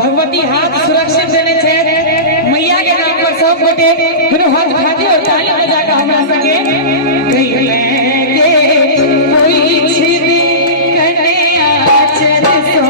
भगवती हाथ सुरक्षित देने छे मैया के नाम पर सब गोटे दुनू हाथ खाती और ताली बजा के हमरा संगे कहिए के कोई छिद कन्या चर सो